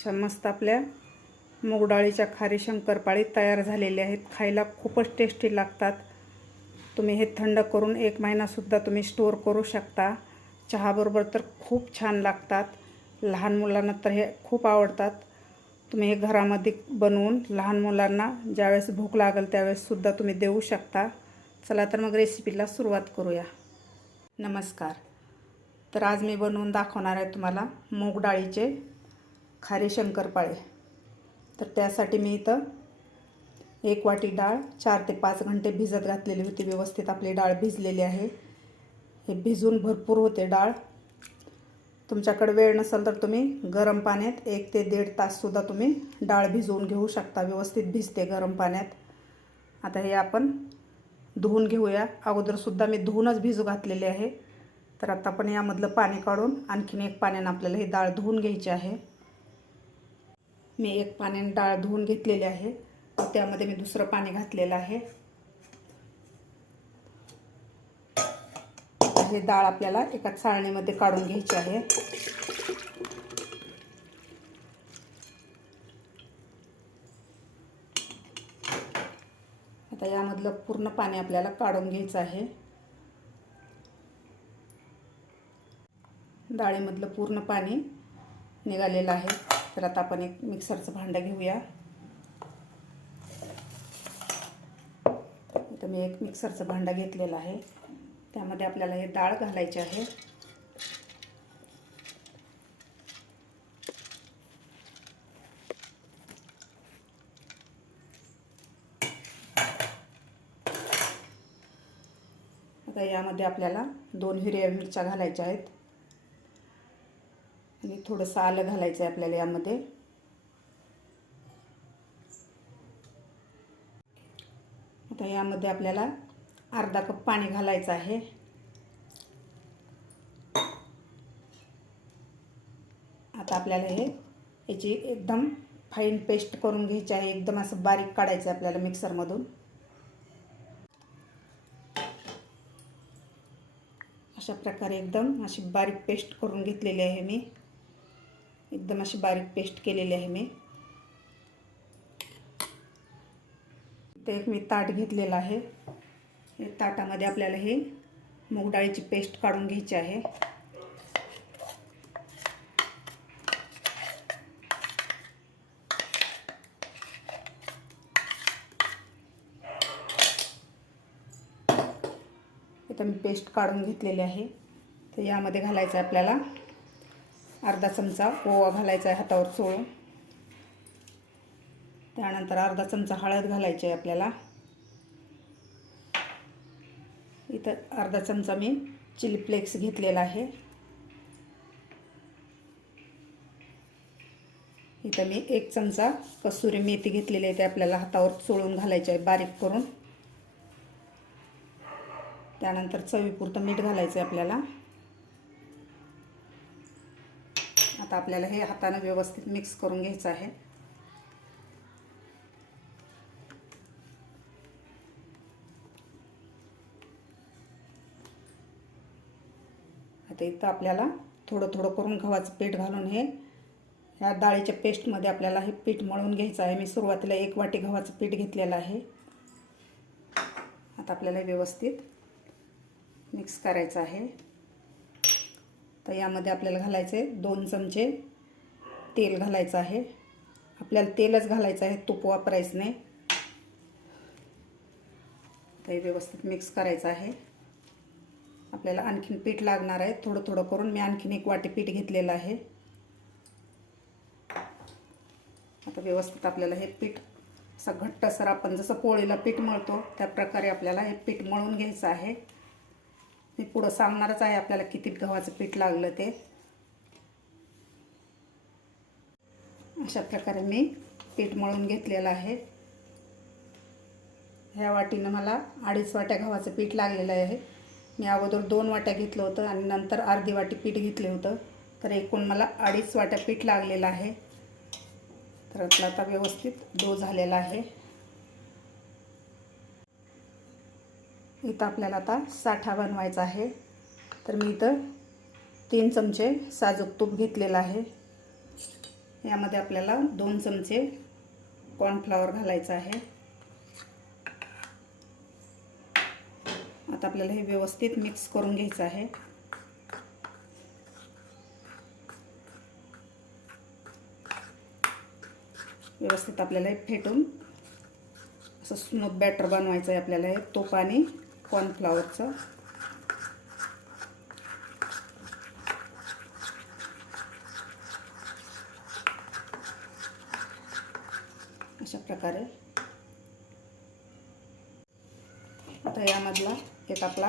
अशा मस्त आपल्या मूग डाळीच्या खारी शंकरपाळी तयार झालेल्या आहेत. खायला खूपच टेस्टी लागतात. तुम्ही हे थंड करून 1 महिनासुद्धा तुम्ही स्टोअर करू शकता. चहाबरोबर तर खूप छान लागतात. लहान मुलांना तर हे खूप आवडतात. तुम्ही हे घरामध्ये बनवून लहान मुलांना ज्यावेळेस भूक लागेल त्यावेळेससुद्धा तुम्ही देऊ शकता. चला तर मग रेसिपीला सुरुवात करूया. नमस्कार. तर आज मी बनवून दाखवणार आहे तुम्हाला मूग डाळीचे खारी शंकरपाळे. तर त्यासाठी मी इथं 1 वाटी डाळ 4 ते 5 घंटे भिजत घातलेली होती. व्यवस्थित आपली डाळ भिजलेली आहे. हे भिजून भरपूर होते डाळ. तुमच्याकडे वेळ नसेल तर तुम्ही गरम पाण्यात 1 ते 1.5 ताससुद्धा तुम्ही डाळ भिजवून घेऊ शकता. व्यवस्थित भिजते गरम पाण्यात. आता हे आपण धुवून घेऊया. अगोदरसुद्धा मी धुवूनच भिजू घातलेले आहे. तर आता आपण यामधलं पाणी काढून आणखीन 1 पाण्यानं आपल्याला ही डाळ धुवून घ्यायची आहे. मी 1 पाण्याने डाळ धुवून घेतलेली आहे. त्यामध्ये मी दुसरं पाणी घातलेलं आहे. हे डाळ आपल्याला एका चाळणीमध्ये काढून घ्यायची आहे. आता यामधलं पूर्ण पाणी आपल्याला काढून घ्यायचं आहे. डाळीमधलं पूर्ण पाणी निघालेलं आहे. तर आता आपण एक मिक्सरचं भांडं घेऊया. इथं मी एक मिक्सरचं भांडं घेतलेलं आहे. त्यामध्ये आपल्याला हे डाळ घालायची आहे. आता यामध्ये आपल्याला 2 हिरव्या मिरच्या घालायच्या आहेत आणि थोडंसं आलं घालायचं आहे आपल्याला यामध्ये. आता यामध्ये आपल्याला अर्धा कप पाणी घालायचं आहे. आता आपल्याला याची एकदम फाईन पेस्ट करून घ्यायची आहे. एकदम असं बारीक काढायचं आहे आपल्याला मिक्सरमधून. अशा प्रकारे एकदम अशी बारीक पेस्ट करून घेतलेली आहे मी. एकदम अशी बारीक पेस्ट केलेली आहे मी. ते एक मी ताट घेतलेलं आहे. या ताटामध्ये आपल्याला हे मूग डाळीची पेस्ट काढून घ्यायची आहे. इथं मी पेस्ट काढून घेतलेली आहे. तर यामध्ये घालायचं आहे आपल्याला अर्धा चमचा ओवा घालायचा आहे हातावर चोळून. त्यानंतर अर्धा चमचा हळद घालायची आहे आपल्याला. इथं अर्धा चमचा मी चिली फ्लेक्स घेतलेला आहे. इथं मी 1 चमचा कसुरी मेथी घेतलेली आहे. ते आपल्याला हातावर चोळून घालायची आहे बारीक करून. त्यानंतर चवीपुरतं मीठ घालायचं आहे आपल्याला. आता आपल्याला हे हाताने व्यवस्थित मिक्स करून घ्यायचं आहे. आता इथं आपल्याला थोडं थोडं करून गव्हाचं पीठ घालून ह्या डाळीच्या पेस्टमध्ये आपल्याला हे पीठ मळून घ्यायचं आहे. मी सुरुवातीला 1 वाटी गव्हाचं पीठ घेतलेलं आहे. आता आपल्याला व्यवस्थित मिक्स करायचं आहे. तर यामध्ये आपल्याला घालायचे 2 चमचे तेल घालायचं आहे. आपल्याला तेलच घालायचं आहे, तूप वापरायचं नाही. तर हे व्यवस्थित मिक्स करायचं आहे. आपल्याला आणखीन पीठ लागणार आहे. थोडं थोडं करून मी आणखीन 1 वाटी पीठ घेतलेलं आहे. आता व्यवस्थित आपल्याला हे पीठ असं घट्टसर आपण जसं पोळीला पीठ मळतो त्या प्रकारे आपल्याला हे पीठ मळून घ्यायचं आहे. मी पुढं सांगणारच आहे आपल्याला किती गव्हाचं पीठ लागलं ते. अशा प्रकारे मी पीठ मळून घेतलेलं आहे. ह्या वाटीनं मला 2.5 वाट्या गव्हाचं पीठ लागलेलं आहे. मी अगोदर 2 वाट्या घेतलं होतं आणि नंतर अर्धी वाटी पीठ घेतलं होतं. तर एकूण मला 2.5 वाट्या पीठ लागलेलं आहे. तर आता व्यवस्थित डो झालेला आहे. इथं आपल्याला आता साठा बनवायचा आहे. तर मी इथं 3 चमचे साजूक तूप घेतलेलं आहे. यामध्ये आपल्याला 2 चमचे कॉर्नफ्लॉवर घालायचं आहे. आता आपल्याला हे व्यवस्थित मिक्स करून घ्यायचं आहे. व्यवस्थित आपल्याला हे फेटून असं स्मूथ बॅटर बनवायचं आहे आपल्याला. हे तूप आणि कॉर्नफ्लॉवरचं. अशा प्रकारे आता यामधला एक आपला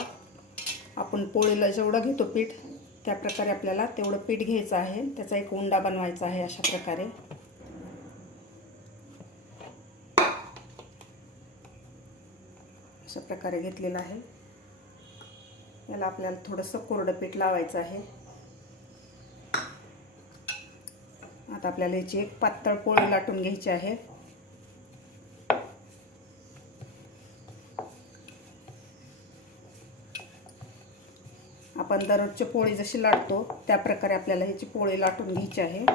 आपण पोळीला जेवढं घेतो पीठ त्या प्रकारे आपल्याला तेवढं पीठ घ्यायचं आहे. त्याचा एक उंडा बनवायचा आहे अशा प्रकारे. अशा प्रकारे घेतलेलं आहे. याला आपल्याला थोडंसं कोरडं पीठ लावायचं आहे. आता आपल्याला याची एक पातळ पोळी लाटून घ्यायची आहे. आपण दररोजची पोळी जशी लाटतो त्या प्रकारे आपल्याला ह्याची पोळी लाटून घ्यायची आहे.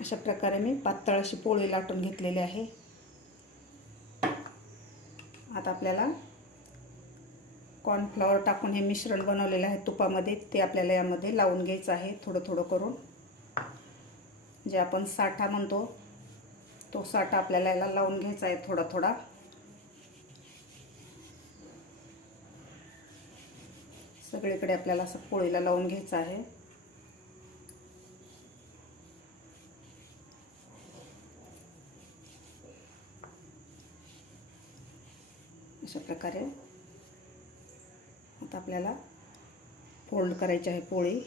अशा प्रकारे मी पातळ अशी पोळी लाटून घेतलेली आहे. आता आपल्याला कॉर्नफ्लॉवर टाकून हे मिश्रण बनवलेलं आहे तुपामध्ये, ते आपल्याला यामध्ये लावून घ्यायचं आहे थोडं थोडं करून. जे आपण साठा म्हणतो तो साठा आपल्याला याला लावून घ्यायचा आहे थोडा थोडा. सगळीकडे आपल्याला असं पोळीला लावून घ्यायचं आहे. अशा प्रकारे आता आपल्याला फोल्ड करायची आहे पोळी.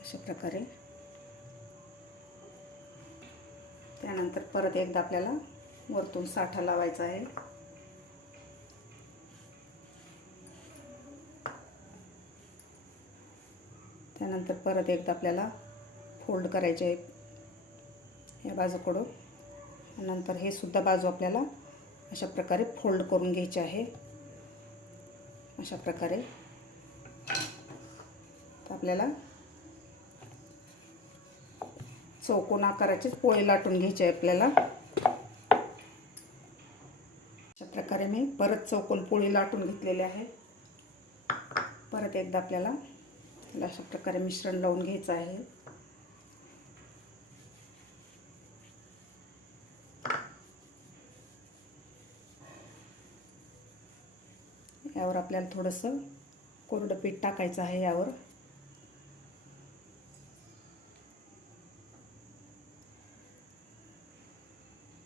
अशा प्रकारे त्यानंतर परत एकदा आपल्याला वरतून साठा लावायचा आहे. त्यानंतर परत एकदा आपल्याला फोल्ड करायचे आहे या बाजूकडून. नंतर हे सुद्धा बाजू आपल्याला अशा प्रकारे फोल्ड करून घ्यायचे आहे. अशा प्रकारे आपल्याला चौकोन आकाराचीच पोळी लाटून घ्यायची आहे आपल्याला. अशा प्रकारे मी परत चौकोन पोळी लाटून घेतलेली आहे. परत एकदा आपल्याला अशा प्रकारे मिश्रण लावून घ्यायचं आहे. यावर आपल्याला थोडंसं कोरडं पीठ टाकायचं आहे यावर.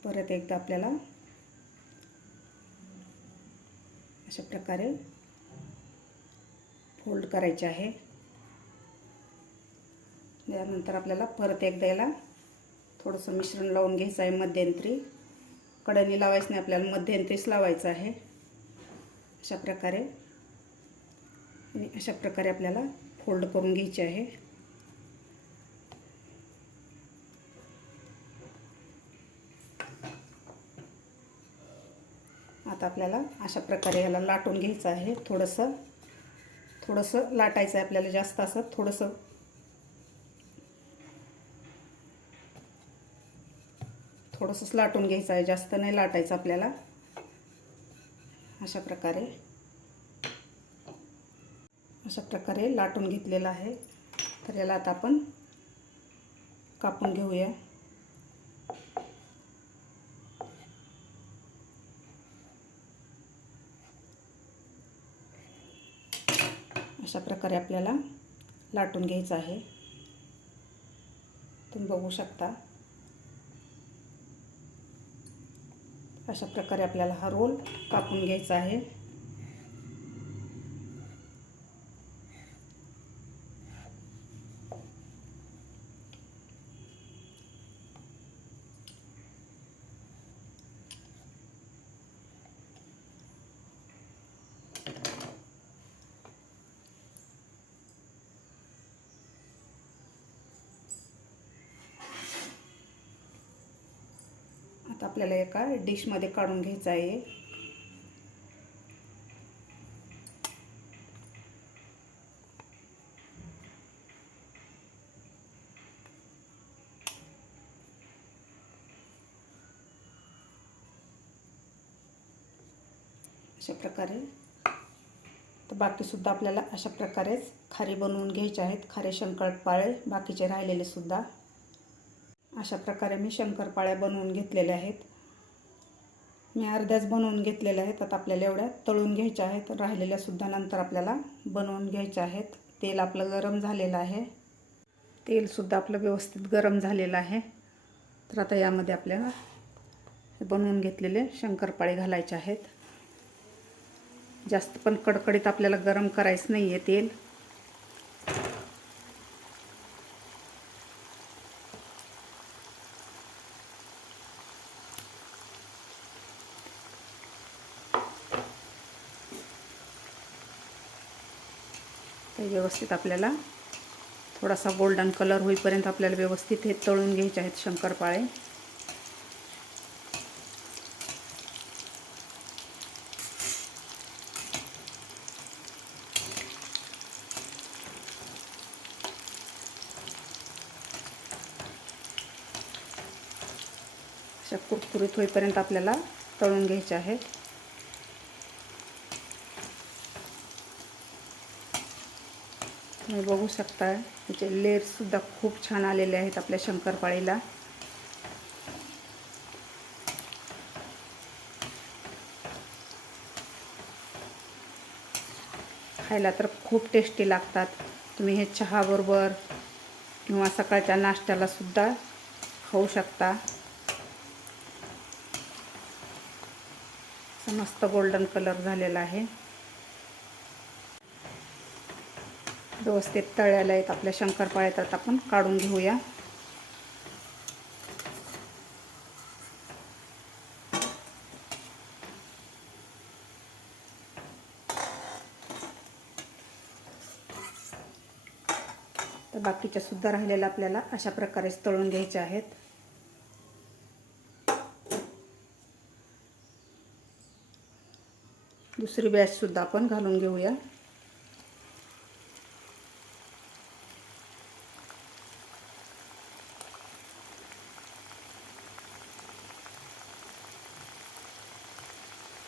परत एकदा आपल्याला अशा प्रकारे फोल्ड करायचे आहे. त्यानंतर आपल्याला परत एकदा याला थोडंसं मिश्रण लावून घ्यायचं आहे मध्यंतरी. कडेने लावायचं नाही आपल्याला, मध्यंतरीच लावायचं आहे अशा प्रकारे. आणि अशा प्रकारे आपल्याला फोल्ड करून घ्यायचे आहे. आता आपल्याला अशा प्रकारे याला लाटून घ्यायचं आहे. थोडंसं लाटायचं आहे आपल्याला, जास्त असं थोडंसंच लाटून घ्यायचं आहे, जास्त नाही लाटायचं आपल्याला. अशा प्रकारे लाटून घेतलेलं आहे. तर याला आता आपण कापून घेऊया. अशा प्रकारे आपल्याला लाटून घ्यायचं आहे. तुम्ही बघू शकता अशा प्रकारे आपल्याला हा रोल कापून घ्यायचा आहे. आता आपल्याला एका डिशमध्ये काढून घ्यायचं आहे. अशा प्रकारे. तर बाकीसुद्धा आपल्याला अशा प्रकारेच खारी बनवून घ्यायचे आहेत. खारे शंकरपाळे बाकीचे राहिलेले सुद्धा अशा प्रकारे मी शंकरपाळ्या बनवून घेतलेल्या आहेत. मी अर्ध्याच बनवून घेतलेल्या आहेत. आता आपल्याला एवढ्या तळून घ्यायच्या आहेत. राहिलेल्यासुद्धा नंतर आपल्याला बनवून घ्यायच्या आहेत. तेल आपलं गरम झालेलं आहे. तेलसुद्धा आपलं व्यवस्थित गरम झालेलं आहे. तर आता यामध्ये आपल्याला बनवून घेतलेले शंकरपाळे घालायचे आहेत. जास्त पण कडकडीत आपल्याला गरम करायचं नाही आहे तेल. ते व्यवस्थित आपल्याला थोडासा गोल्डन कलर होईपर्यंत आपल्याला व्यवस्थित हे तळून घ्यायचे आहेत शंकरपाळे. अशा कुरकुरीत होईपर्यंत आपल्याला तळून घ्यायचे आहेत. तुम्ही बघू शकता त्याचे लेयरसुद्धा खूप छान आलेले आहेत आपल्या शंकरपाळीला. खायला तर खूप टेस्टी लागतात. तुम्ही हे चहाबरोबर किंवा सकाळच्या नाश्त्याला सुद्धा खाऊ शकता. मस्त गोल्डन कलर झालेला आहे. व्यवस्थित तळलेले आहेत आपल्या शंकरपाळ्या. तर आपण काढून घेऊया. तर बाकीच्या सुद्धा राहिलेल्या आपल्याला अशा प्रकारेच तळून घ्यायचे आहेत. दुसरी बॅच सुद्धा आपण घालून घेऊया.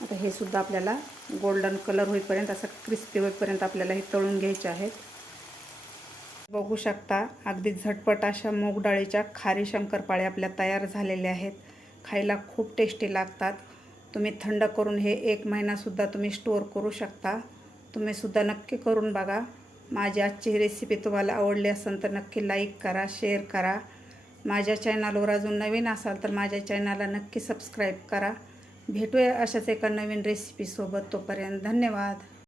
आता हे सुद्धा आपल्याला गोल्डन कलर होईपर्यंत, असं क्रिस्पी होईपर्यंत आपल्याला हे तळून घ्यायचे आहेत. बघू शकता अगदी झटपट अशा मूग डाळीच्या खारी शंकरपाळे आपल्या तयार झालेल्या आहेत. खायला खूप टेस्टी लागतात. तुम्ही थंड करून हे 1 महिनासुद्धा तुम्ही स्टोअर करू शकता. तुम्ही सुद्धा नक्की करून बघा. माझी आजची रेसिपी तुम्हाला आवडली असेल तर नक्की लाईक करा, शेअर करा. माझ्या चॅनलवर अजून नवीन असाल तर माझ्या चॅनलला नक्की सबस्क्राईब करा. भेटूया अशाच एका नवीन रेसिपीसोबत. तोपर्यंत धन्यवाद.